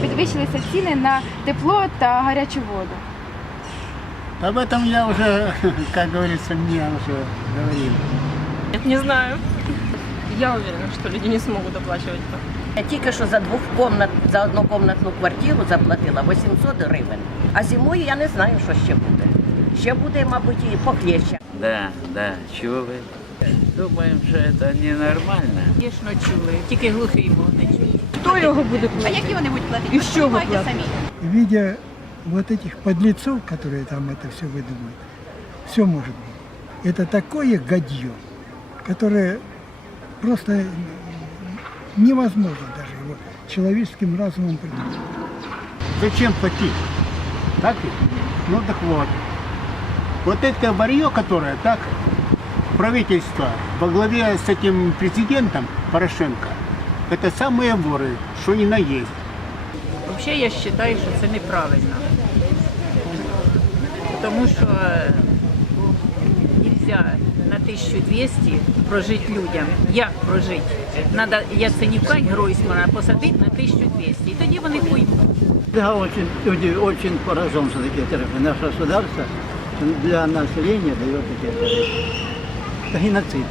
підвищилися ціни на тепло та гарячу воду? Об этом я уже, как говорится, мне уже говорил. Нет, не знаю. Я уверена, что люди не смогут оплачивать это. Я тільки що за двохкомнат, за однокомнатну квартиру заплатила 800 гривень. А зимою я не знаю, що ще буде. Ще буде, мабуть, і похлеще. Да, да, чули. Думаємо, що це ненормально. Звісно, чули, тільки глухий мов не чує. Кто его будет А як вони будуть платити? І що ви Платите платите? самі. видя вот этих подлецов, которые там это все выдумают, все может быть. Это такое гадье, которое просто невозможно даже его человеческим разумом придумать. Зачем платить? Так? ведь? Ну так вот. Вот это варье, которое, так, правительство во главе с этим президентом Порошенко, это самые воры, что ни на есть. Взагалі я вважаю, що це неправильно. Тому що нельзя на 1200 прожити людям. Як прожити? Надо Яценюка і Гройсмана посадити на 1200. І тоді вони поймуть. Я очень, люди очень поражен, что такие тарифы. Наше государство для населения дает такие тарифы. Это геноцид.